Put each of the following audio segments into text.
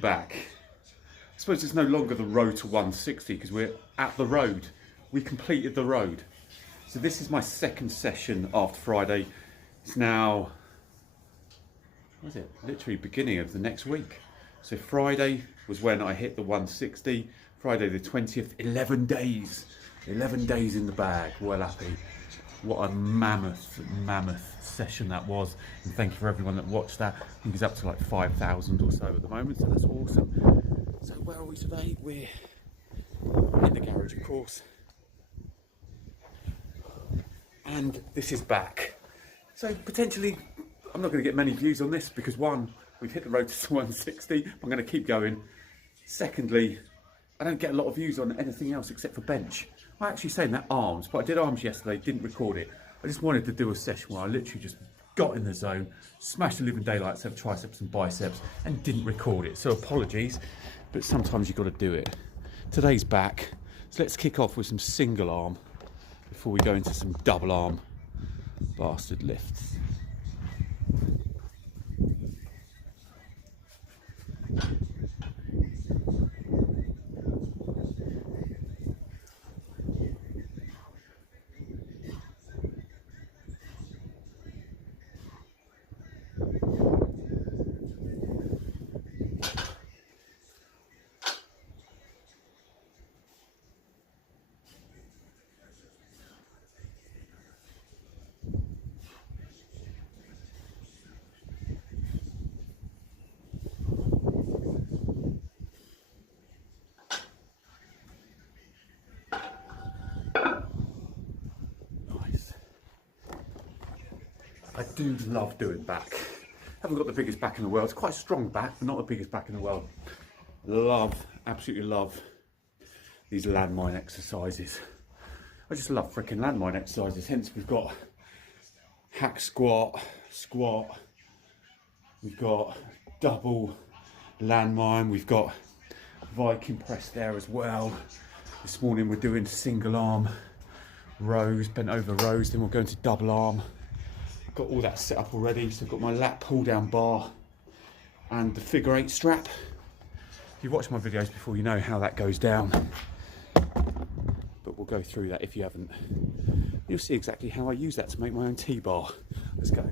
Back. I suppose it's no longer the road to 160 because we're at the road. We completed the road. So this is my second session after Friday. It's now, what is it? Literally beginning of the next week. So Friday was when I hit the 160. Friday the 20th, 11 days. 11 days in the bag, well happy. What a mammoth session that was. And thank you for everyone that watched that. I think it's up to like 5,000 or so at the moment, so that's awesome. So where are we today? We're in the garage, of course. And this is back. So potentially, I'm not going to get many views on this because one, we've hit the road to 160. I'm going to keep going. Secondly, I don't get a lot of views on anything else except for bench. I actually saying that arms, but I did arms yesterday, didn't record it. I just wanted to do a session where I literally just got in the zone, smashed the living daylights out of triceps and biceps, and didn't record it. So apologies, but sometimes you've got to do it. Today's back, so let's kick off with some single arm before we go into some double arm bastard lifts. I do love doing back. Haven't got the biggest back in the world. It's quite a strong back, but not the biggest back in the world. Love, absolutely love these landmine exercises. I just love freaking landmine exercises. Hence we've got hack squat, squat. We've got double landmine. We've got Viking press there as well. This morning we're doing single arm rows, bent over rows. Then we'll go into double arm. Got all that set up already, so I've got my lat pull down bar and the figure 8 strap. If you've watched my videos before, you know how that goes down, but we'll go through that if you haven't. You'll see exactly how I use that to make my own T-bar. Let's go.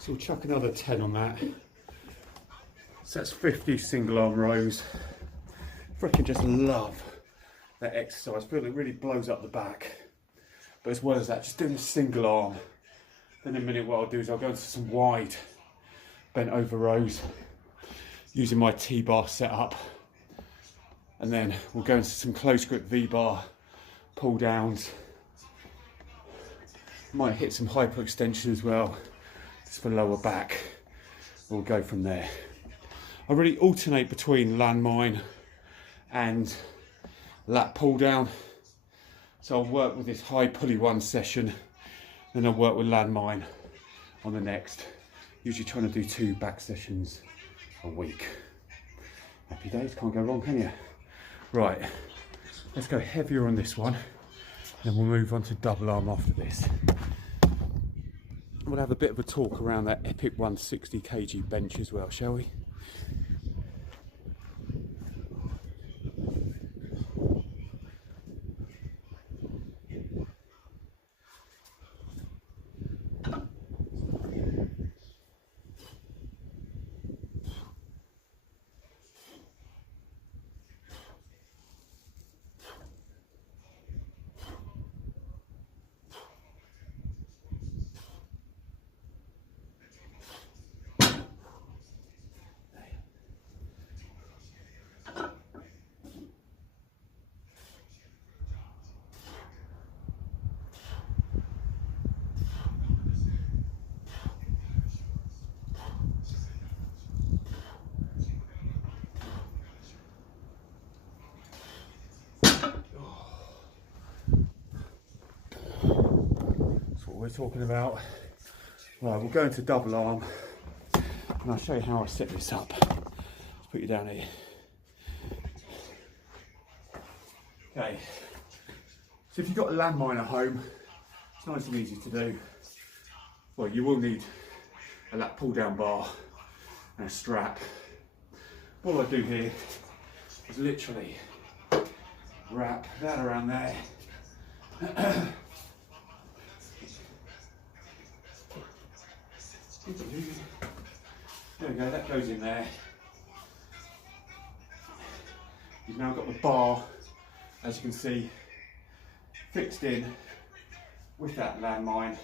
So we'll chuck another 10 on that. So that's 50 single arm rows. Freaking just love that exercise. I feel it really blows up the back. But as well as that, just doing a single arm. Then in a minute what I'll do is I'll go into some wide bent over rows using my T-bar setup. And then we'll go into some close grip V-bar pull downs. Might hit some hyperextension as well. Just for lower back. We'll go from there. I really alternate between landmine and lat pull down. So I'll work with this high pulley one session, then I'll work with landmine on the next. Usually trying to do 2 back sessions a week. Happy days, can't go wrong, can you? Right, let's go heavier on this one, then we'll move on to double arm after this. We'll have a bit of a talk around that epic 160 kg bench as well, shall we? we're talking about. Right, we'll go into double arm and I'll show you how I set this up. Let's put you down here. Okay, so if you've got a landmine at home, it's nice and easy to do. Well, you will need a lat pull down bar and a strap. All I do here is literally wrap that around there. There we go, that goes in there. You've now got the bar, as you can see, fixed in with that landmine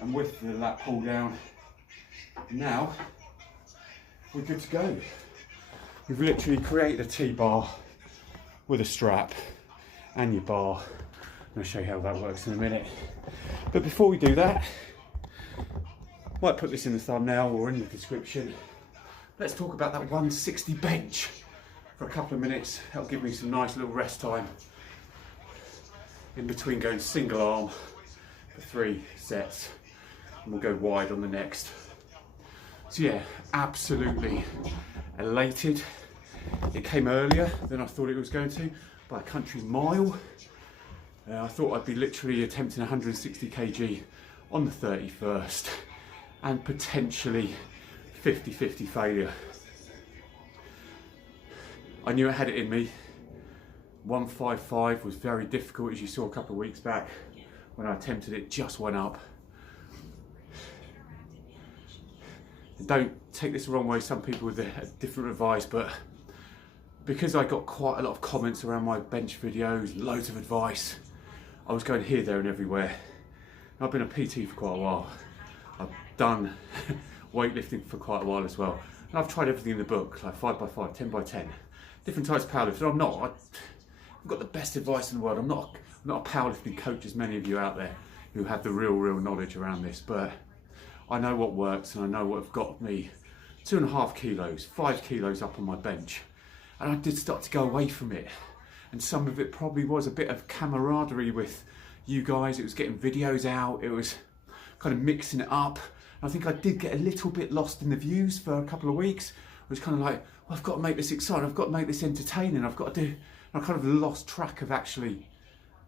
and with the lat pull down. Now we're good to go. We've literally created a T-bar with a strap and your bar. I'm going to show you how that works in a minute. But before we do that, might put this in the thumbnail or in the description. Let's talk about that 160 bench for a couple of minutes. That'll give me some nice little rest time in between going single arm for 3 sets, and we'll go wide on the next. So yeah, absolutely elated. It came earlier than I thought it was going to by a country mile. I thought I'd be literally attempting 160 kg on the 31st and potentially 50-50 failure. I knew I had it in me. 155 was very difficult, as you saw a couple of weeks back when I attempted it, just went up. Don't take this the wrong way, some people with different advice, but because I got quite a lot of comments around my bench videos, loads of advice, I was going here, there and everywhere. I've been a PT for quite a while. I've done weightlifting for quite a while as well. And I've tried everything in the book, like 5x5, 10x10, different types of powerlifting. I've got the best advice in the world. I'm not a powerlifting coach, as many of you out there who have the real knowledge around this, but I know what works and I know what have got me 2.5 kilos, 5 kilos up on my bench. And I did start to go away from it. And some of it probably was a bit of camaraderie with you guys. It was getting videos out. It was kind of mixing it up. I think I did get a little bit lost in the views for a couple of weeks. I was kind of like, well, I've got to make this exciting. I've got to make this entertaining. I've got to do, I kind of lost track of actually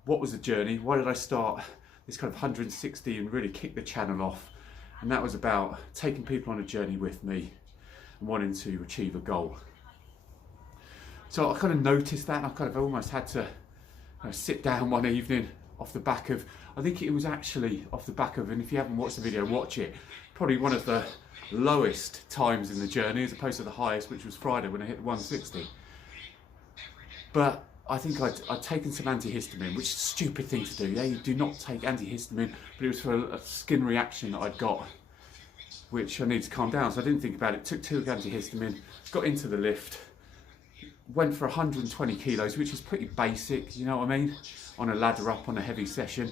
what was the journey. Why did I start this kind of 160 and really kick the channel off? And that was about taking people on a journey with me and wanting to achieve a goal. So I kind of noticed that. I kind of almost had to sit down one evening off the back of, I think it was actually off the back of, and if you haven't watched the video, watch it, probably one of the lowest times in the journey as opposed to the highest, which was Friday when I hit the 160. But I think I'd taken some antihistamine, which is a stupid thing to do. Yeah, you do not take antihistamine, but it was for a skin reaction that I'd got, which I needed to calm down. So I didn't think about it, took 2 antihistamine, got into the lift, went for 120 kilos, which is pretty basic, you know what I mean? On a ladder up on a heavy session,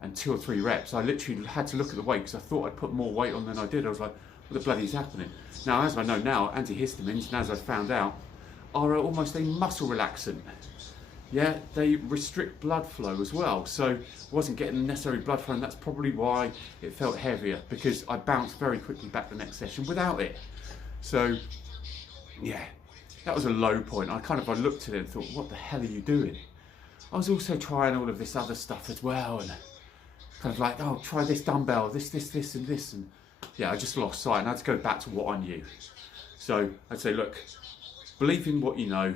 and 2 or 3 reps. I literally had to look at the weight because I thought I'd put more weight on than I did. I was like, what the bloody is happening? Now, as I know now, antihistamines, and as I found out, are almost a muscle relaxant. Yeah, they restrict blood flow as well. So I wasn't getting the necessary blood flow, and that's probably why it felt heavier, because I bounced very quickly back the next session without it. So, yeah. That was a low point. I looked at it and thought, what the hell are you doing? I was also trying all of this other stuff as well, and kind of like, oh, try this dumbbell, this and this, and yeah, I just lost sight and I had to go back to what I knew. So I'd say, look, believe in what you know,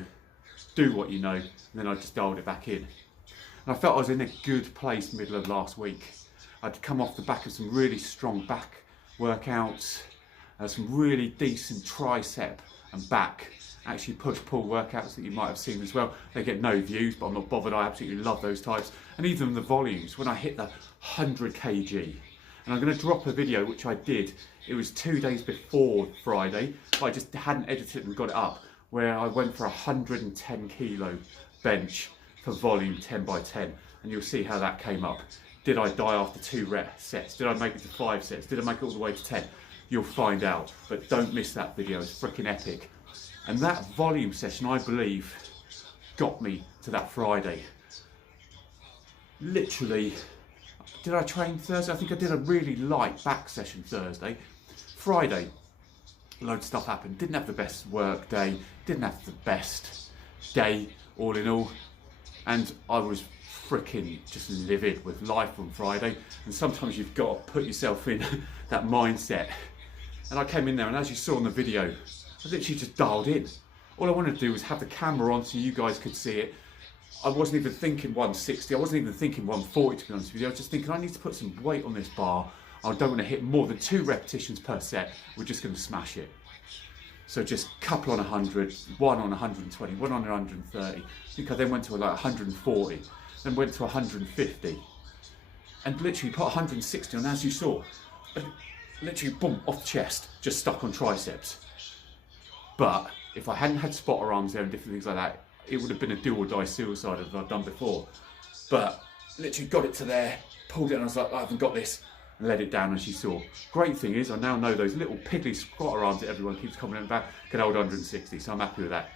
do what you know, and then I just dialed it back in. And I felt I was in a good place middle of last week. I'd come off the back of some really strong back workouts, some really decent tricep and back, actually push-pull workouts that you might have seen as well. They get no views, but I'm not bothered. I absolutely love those types. And even the volumes, when I hit the 100 kg, and I'm going to drop a video, which I did, it was 2 days before Friday, but I just hadn't edited it and got it up, where I went for 110 kilo bench for volume 10x10, and you'll see how that came up. Did I die after 2 sets? Did I make it to 5 sets? Did I make it all the way to 10? You'll find out, but don't miss that video. It's freaking epic. And that volume session, I believe, got me to that Friday. Literally Did I train Thursday? I think I did a really light back session Thursday. Friday, loads of stuff happened. Didn't have the best work day, didn't have the best day all in all. And I was freaking just livid with life on Friday. And sometimes you've got to put yourself in that mindset. And I came in there, and as you saw in the video, I literally just dialed in. All I wanted to do was have the camera on so you guys could see it. I wasn't even thinking 160, I wasn't even thinking 140 to be honest with you. I was just thinking I need to put some weight on this bar. I don't want to hit more than 2 repetitions per set. We're just going to smash it. So just couple on 100, one on 120, one on 130. I think I then went to like 140, then went to 150. And literally put 160 on, as you saw. Literally boom, off the chest, just stuck on triceps. But if I hadn't had spotter arms there and different things like that, it would have been a do or die suicide as I've done before. But literally got it to there, pulled it, and I was like, I haven't got this, and let it down as you saw. Great thing is, I now know those little piddly squatter arms that everyone keeps commenting about can hold 160, so I'm happy with that.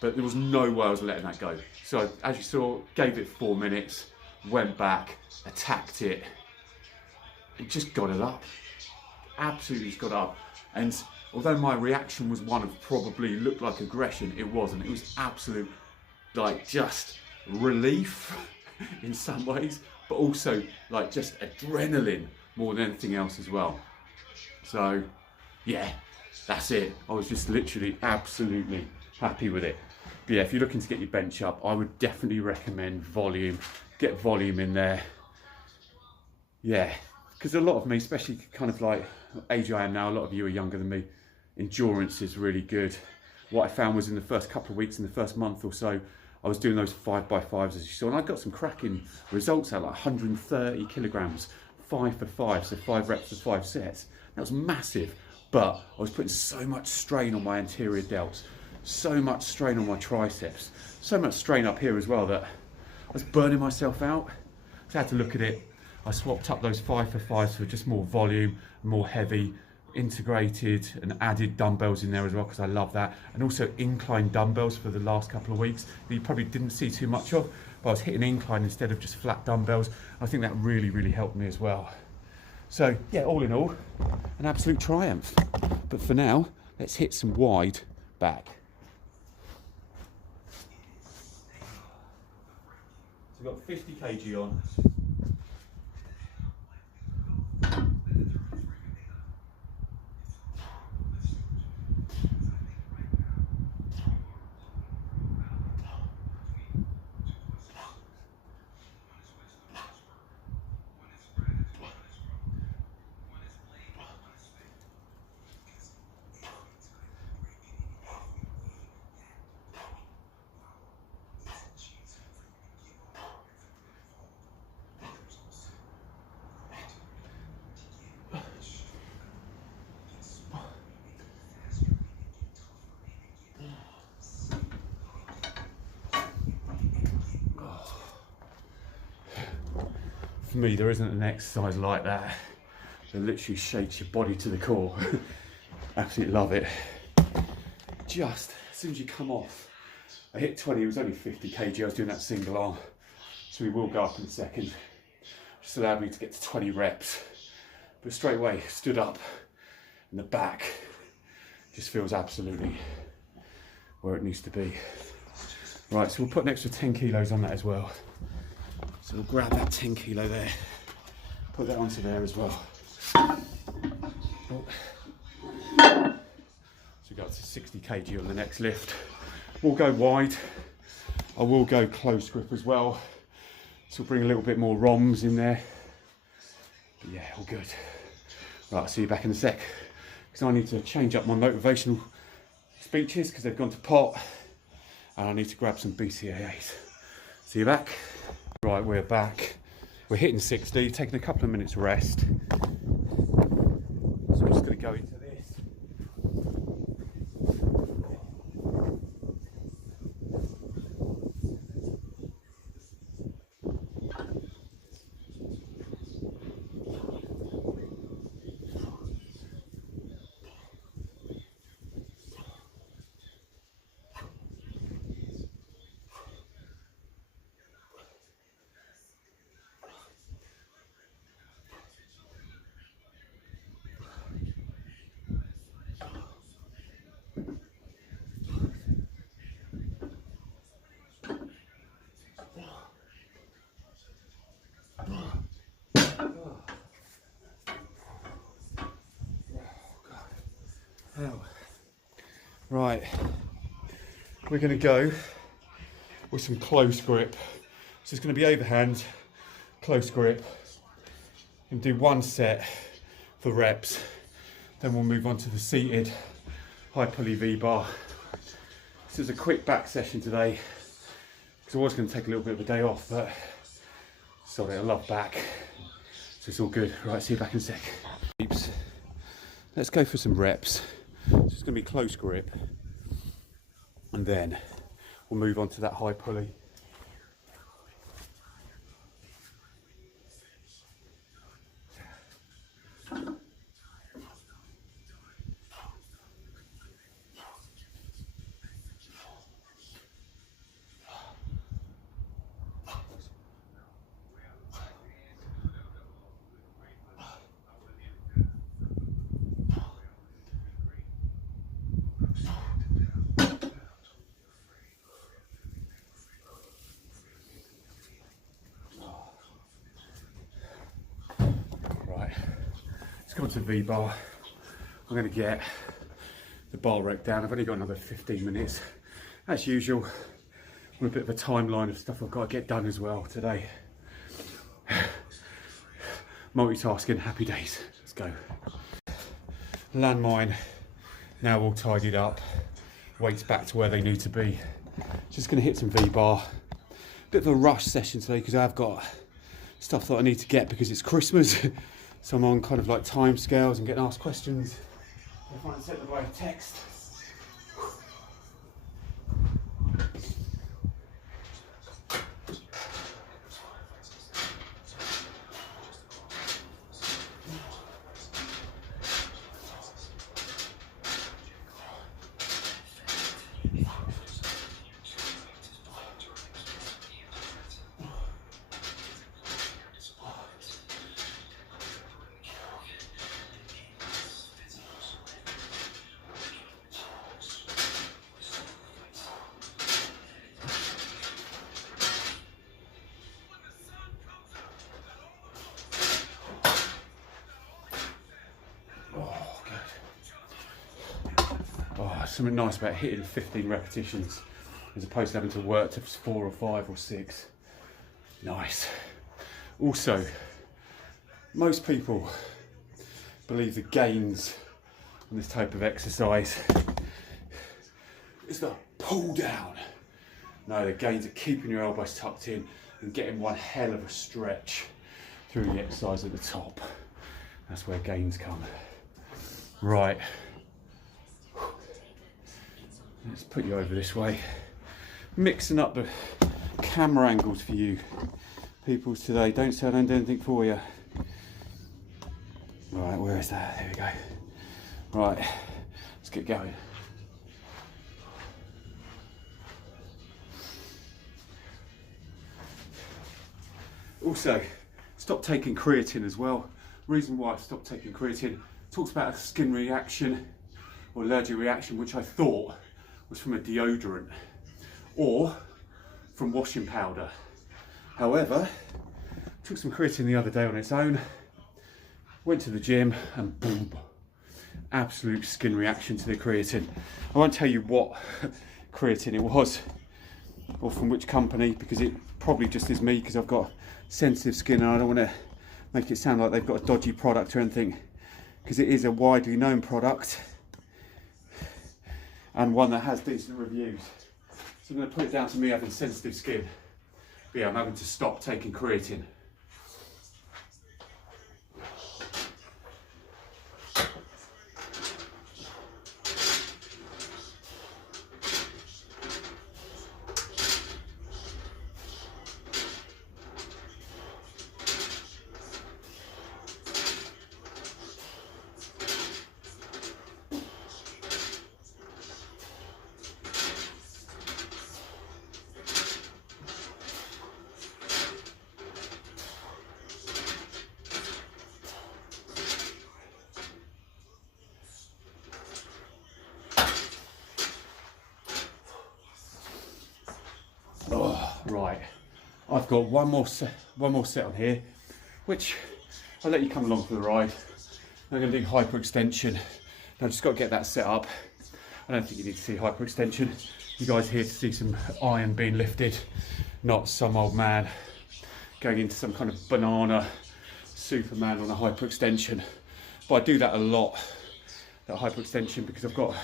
But there was no way I was letting that go. So as you saw, gave it 4 minutes, went back, attacked it, and just got it up. Absolutely just got up. And although my reaction was one of probably looked like aggression, it wasn't. It was absolute, like, just relief in some ways, but also like just adrenaline more than anything else as well. So yeah, that's it. I was just literally absolutely happy with it. But yeah, if you're looking to get your bench up, I would definitely recommend volume. Get volume in there. Yeah, because a lot of me, especially kind of like age I am now, a lot of you are younger than me, endurance is really good. What I found was in the first couple of weeks, in the first month or so, I was doing those 5x5s as you saw, and I got some cracking results out, like 130 kilograms, 5 for 5, so 5 reps for 5 sets. That was massive, but I was putting so much strain on my anterior delts, so much strain on my triceps, so much strain up here as well that I was burning myself out. So I had to look at it. I swapped up those 5 for 5s for just more volume, more heavy, integrated and added dumbbells in there as well, because I love that, and also incline dumbbells for the last couple of weeks that you probably didn't see too much of, but I was hitting incline instead of just flat dumbbells. I think that really helped me as well. So yeah, all in all, an absolute triumph. But for now, let's hit some wide back. So we've got 50 kg on. For me, there isn't an exercise like that that literally shakes your body to the core. Absolutely love it. Just as soon as you come off, I hit 20, it was only 50 kg, I was doing that single arm. So we will go up in a second. Just allowed me to get to 20 reps. But straight away, stood up, and the back just feels absolutely where it needs to be. Right, so we'll put an extra 10 kilos on that as well. So we'll grab that 10 kilo there, put that onto there as well. Oh. So we go up to 60 kg on the next lift. We'll go wide. I will go close grip as well. So we'll bring a little bit more ROMs in there. But yeah, all good. Right, I'll see you back in a sec. Because I need to change up my motivational speeches because they've gone to pot. And I need to grab some BCAAs. See you back. Right, we're back. We're hitting 60, taking a couple of minutes rest. So I'm just going to go into this. Hell. Right, we're going to go with some close grip. So it's going to be overhand, close grip, and do one set for reps. Then we'll move on to the seated high pulley V-bar. This is a quick back session today, because I was going to take a little bit of a day off, but sorry, I love back, so it's all good. Right, see you back in a sec. Let's go for some reps. So it's going to be close grip, and then we'll move on to that high pulley. Let's go to V-bar. I'm going to get the bar rack down. I've only got another 15 minutes. As usual, on a bit of a timeline of stuff I've got to get done as well today. Multitasking, happy days. Let's go. Landmine, now all tidied up. Weights back to where they need to be. Just going to hit some V-bar. Bit of a rush session today because I've got stuff that I need to get because it's Christmas. So I'm on kind of like time scales and getting asked questions. If I can set them by text. Something nice about hitting 15 repetitions as opposed to having to work to 4 or 5 or 6. Nice. Also, most people believe the gains on this type of exercise is the pull down. No, the gains are keeping your elbows tucked in and getting one hell of a stretch through the exercise at the top. That's where gains come. Right. Let's put you over this way. Mixing up the camera angles for you people today. Don't say I don't do anything for you. Right, where is that? There we go. Right, let's get going. Also, stop taking creatine as well. Reason why I stopped taking creatine, talks about a skin reaction or allergic reaction, which I thought was from a deodorant or from washing powder. However, took some creatine the other day on its own, went to the gym and boom, absolute skin reaction to the creatine. I won't tell you what creatine it was or from which company, because it probably just is me because I've got sensitive skin and I don't want to make it sound like they've got a dodgy product or anything, because it is a widely known product and one that has decent reviews. So I'm going to put it down to me having sensitive skin. But yeah, I'm having to stop taking creatine. Right, I've got one more set on here, which I'll let you come along for the ride. I'm going to do hyperextension I've just got to get that set up. I don't think you need to see hyperextension. You guys here to see some iron being lifted, not some old man going into some kind of banana Superman on a hyperextension. But I do that a lot, that hyperextension, because I've got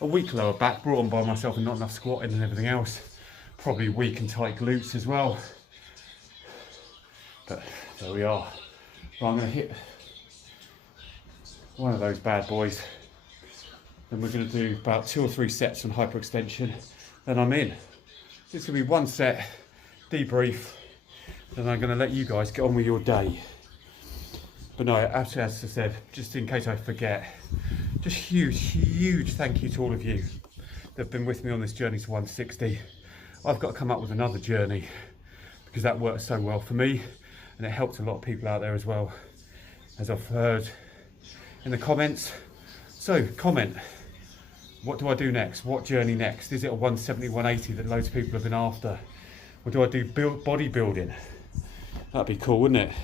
a weak lower back brought on by myself and not enough squatting and everything else. Probably weak and tight glutes as well. But there we are. Right, I'm going to hit one of those bad boys. Then we're going to do about 2 or 3 sets on hyperextension. Then I'm in. It's going to be 1 set, debrief. Then I'm going to let you guys get on with your day. But no, actually, as I said, just in case I forget, just huge thank you to all of you that have been with me on this journey to 160. I've got to come up with another journey because that worked so well for me and it helped a lot of people out there as well, as I've heard in the comments. So comment, what do I do next? What journey next? Is it a 170, 180 that loads of people have been after? Or do I do bodybuilding? That'd be cool, wouldn't it?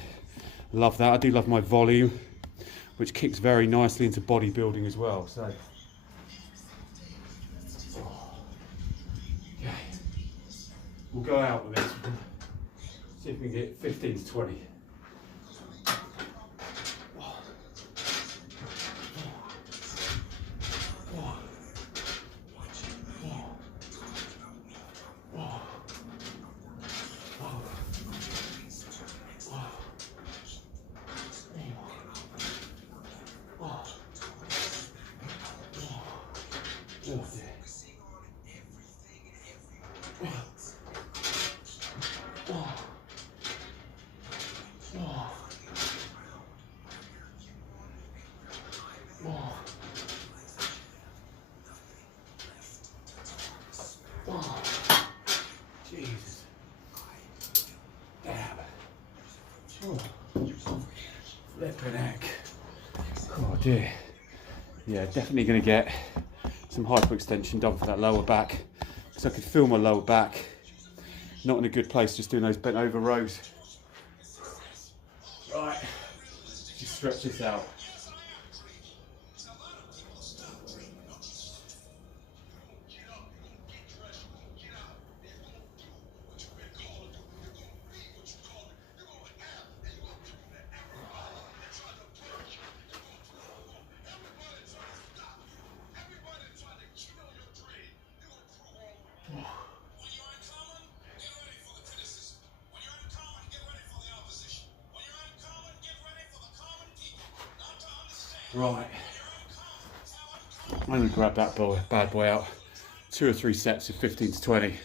Love that. I do love my volume, which kicks very nicely into bodybuilding as well. So, okay, we'll go out with this. See if we can get 15 to 20. Jesus. Damn. Oh. Flipping heck. Oh dear. Yeah, definitely going to get some hyperextension done for that lower back, because I could feel my lower back not in a good place just doing those bent over rows. Right, just stretch this out. Right, I'm going to grab that bad boy out. 2 or 3 sets of 15 to 20,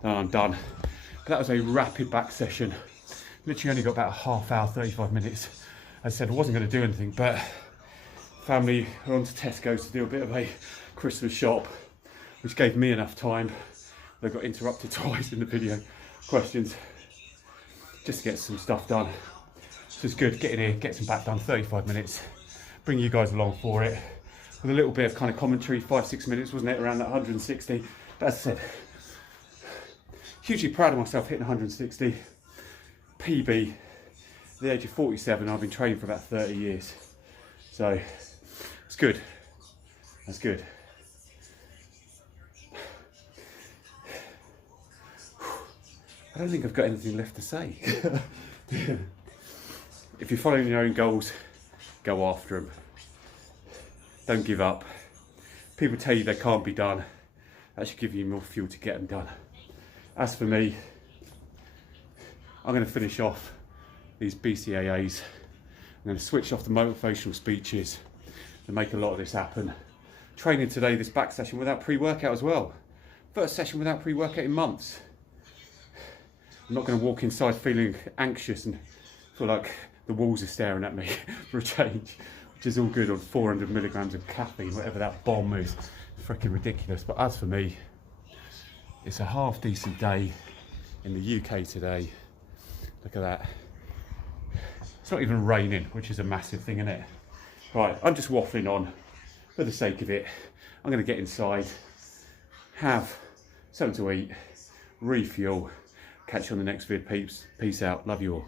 then I'm done. But that was a rapid back session. Literally only got about a half hour, 35 minutes. As I said, I wasn't going to do anything, but family are on to Tesco's to do a bit of a Christmas shop, which gave me enough time. They got interrupted twice in the video questions, just to get some stuff done. So it's good, get in here, get some back done, 35 minutes. Bring you guys along for it with a little bit of kind of commentary. 5-6 minutes, wasn't it, around that 160? But as I said, hugely proud of myself hitting 160 PB at the age of 47. I've been training for about 30 years, so it's good. That's good. I don't think I've got anything left to say. If you're following your own goals, go after them. Don't give up. People tell you they can't be done. That should give you more fuel to get them done. As for me, I'm going to finish off these BCAAs. I'm going to switch off the motivational speeches and make a lot of this happen. Training today, this back session without pre-workout as well. First session without pre-workout in months. I'm not going to walk inside feeling anxious and feel like the walls are staring at me for a change, which is all good on 400 milligrams of caffeine, whatever that bomb is. Freaking ridiculous. But as for me, it's a half decent day in the UK today. Look at that. It's not even raining, which is a massive thing, isn't it? Right, I'm just waffling on for the sake of it. I'm going to get inside, have something to eat, refuel. Catch you on the next vid, peeps. Peace out. Love you all.